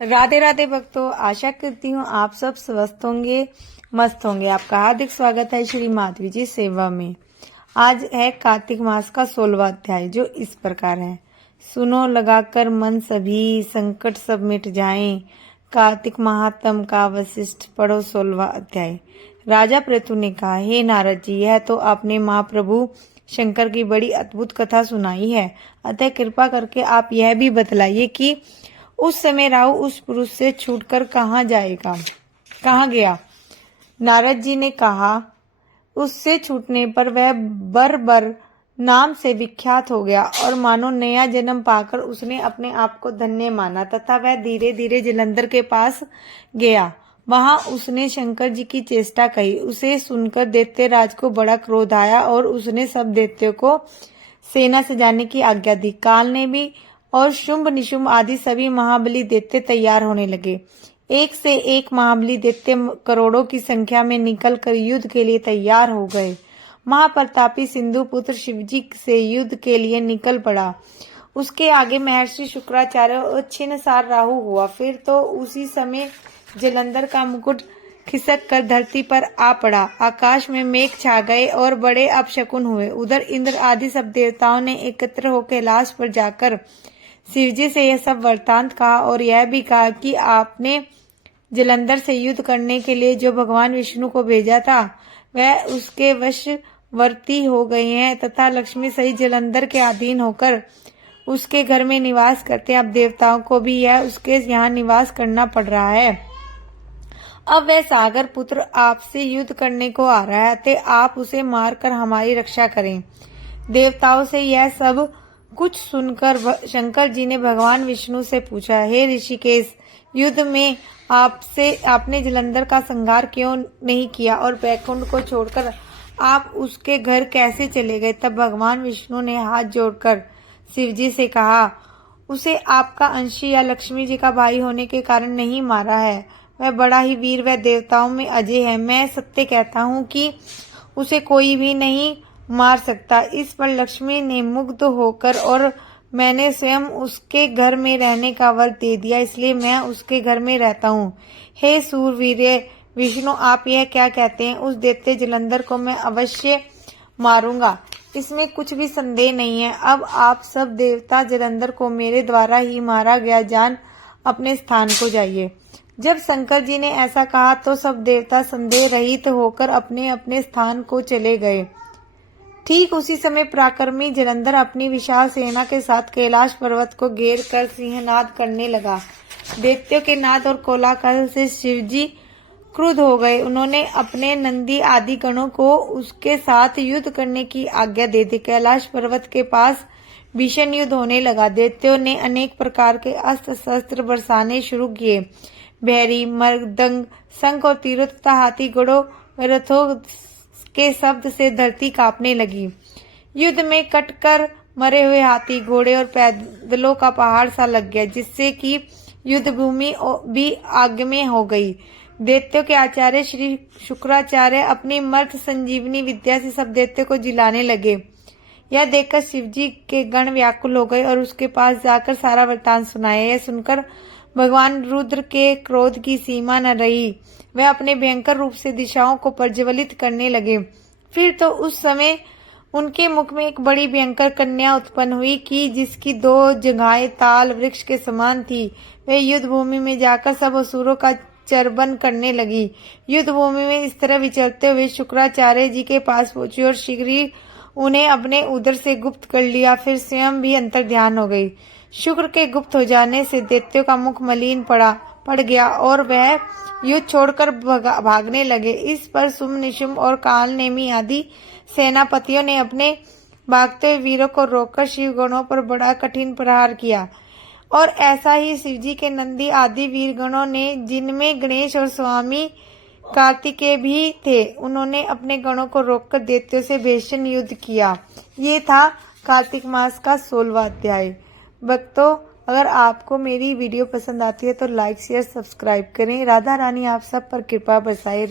राधे राधे भक्तों, आशा करती हूँ आप सब स्वस्थ होंगे, मस्त होंगे। आपका हार्दिक स्वागत है श्री माधवी जी सेवा में। आज है कार्तिक मास का 16वां अध्याय, जो इस प्रकार है। सुनो लगाकर मन सभी, संकट सब मिट जाएं। कार्तिक महात्म का वशिष्ठ पढ़ो 16वां अध्याय। राजा पृथु ने कहा, हे नारद जी, यह तो आपने महाप्रभु शंकर की बड़ी अद्भुत कथा सुनाई है, अतः कृपा करके आप यह भी बतलाइए कि उस समय राहु उस पुरुष से छूटकर कहाँ गया। नारद जी ने कहा, उससे छूटने पर वह बर नाम से विख्यात हो गया और मानो नया जन्म पाकर उसने अपने आप को धन्य माना तथा वह धीरे धीरे जलंधर के पास गया। वहां उसने शंकर जी की चेष्टा कही। उसे सुनकर दैत्यराज को बड़ा क्रोध आया और उसने सब दैत्यों को सेना सजाने की आज्ञा दी। काल ने भी और शुंभ निशुंभ आदि सभी महाबली दैत्य तैयार होने लगे। एक से एक महाबली दैत्य करोड़ों की संख्या में निकल कर युद्ध के लिए तैयार हो गए। महाप्रतापी सिंधु पुत्र शिवजी से युद्ध के लिए निकल पड़ा। उसके आगे महर्षि शुक्राचार्य और छिन्नसार राहु हुआ। फिर तो उसी समय जलंधर का मुकुट खिसक कर धरती पर आ पड़ा। आकाश में मेघ छा गए और बड़े अपशकुन हुए। उधर इंद्र आदि सब देवताओं ने एकत्र होकर कैलाश पर जाकर शिवजी से यह सब वृतांत कहा और यह भी कहा कि आपने जलंधर से युद्ध करने के लिए जो भगवान विष्णु को भेजा था वह उसके वशवर्ती हो गए हैं तथा लक्ष्मी सहित जलंधर के अधीन होकर उसके घर में निवास करते हैं। अब देवताओं को भी यह उसके यहाँ निवास करना पड़ रहा है। अब वह सागर पुत्र आपसे युद्ध करने को आ रहा है, अतः आप उसे मारकर हमारी रक्षा करें। देवताओं से यह सब कुछ सुनकर शंकर जी ने भगवान विष्णु से पूछा, हे ऋषिकेश, युद्ध में आपने जलंधर का संहार क्यों नहीं किया और बैकुंठ को छोड़कर आप उसके घर कैसे चले गए। तब भगवान विष्णु ने हाथ जोड़कर शिवजी से कहा, उसे आपका अंशी या लक्ष्मी जी का भाई होने के कारण नहीं मारा है। वह बड़ा ही वीर व देवताओं में अजय है। मैं सत्य कहता हूँ कि उसे कोई भी नहीं मार सकता। इस पर लक्ष्मी ने मुग्ध होकर और मैंने स्वयं उसके घर में रहने का वर दे दिया, इसलिए मैं उसके घर में रहता हूँ। हे सूरवीर विष्णु, आप यह क्या कहते हैं? उस दैत्य जलंधर को मैं अवश्य मारूंगा, इसमें कुछ भी संदेह नहीं है। अब आप सब देवता जलंधर को मेरे द्वारा ही मारा गया जान अपने स्थान को जाइए। जब शंकर जी ने ऐसा कहा तो सब देवता संदेह रहित होकर अपने अपने स्थान को चले गए। ठीक उसी समय पराक्रमी जलंधर अपनी विशाल सेना के साथ कैलाश पर्वत को घेर कर सिंहनाद करने लगा। दैत्यों के नाद और कोलाहल से शिवजी क्रुद्ध हो गए। उन्होंने अपने नंदी आदि गणों को उसके साथ युद्ध करने की आज्ञा दे दी। कैलाश पर्वत के पास भीषण युद्ध होने लगा। दैत्यों ने अनेक प्रकार के अस्त्र शस्त्र बरसाने शुरू किए। भैरी, मृदंग, शंख और तीरों तथा हाथी घोड़ों रथों के शब्द से धरती कांपने लगी। युद्ध में कटकर मरे हुए हाथी, घोड़े और पैदलों का पहाड़ सा लग गया, जिससे कि युद्ध भूमि भी आगमय हो गई। दैत्यों के आचार्य श्री शुक्राचार्य अपनी मर्त संजीवनी विद्या से सब दैत्यों को जिलाने लगे। यह देखकर शिवजी के गण व्याकुल हो गए और उसके पास जाकर सारा वृतांत सुनाया। यह सुनकर भगवान रुद्र के क्रोध की सीमा न रही। वह अपने भयंकर रूप से दिशाओं को प्रज्वलित करने लगे। फिर तो उस समय उनके मुख में एक बड़ी भयंकर कन्या उत्पन्न हुई कि जिसकी 2 जगहें ताल वृक्ष के समान थी। वह युद्ध भूमि में जाकर सब असुरों का चर्बन करने लगी। युद्ध भूमि में इस तरह विचरते हुए शुक्राचार्य जी के पास पहुंची और शीघ्र ही उन्हें अपने उदर से गुप्त कर लिया। फिर स्वयं भी अंतर ध्यान हो गई। शुक्र के गुप्त हो जाने से दैत्यों का मुख मलिन पड़ गया और वह युद्ध छोड़कर भागने लगे। इस पर शुंभ निशुंभ और काल नेमी आदि सेनापतियों ने अपने भागते हुए वीरों को रोककर शिव गणों पर बड़ा कठिन प्रहार किया। और ऐसा ही शिवजी के नंदी आदि वीर गणों ने, जिनमें गणेश और स्वामी कार्तिकेय भी थे, उन्होंने अपने गणों को रोककर दैत्यों से भीषण युद्ध किया। ये था कार्तिक मास का 16वां अध्याय। भक्तों, अगर आपको मेरी वीडियो पसंद आती है तो लाइक शेयर सब्सक्राइब करें। राधा रानी आप सब पर कृपा बरसाए।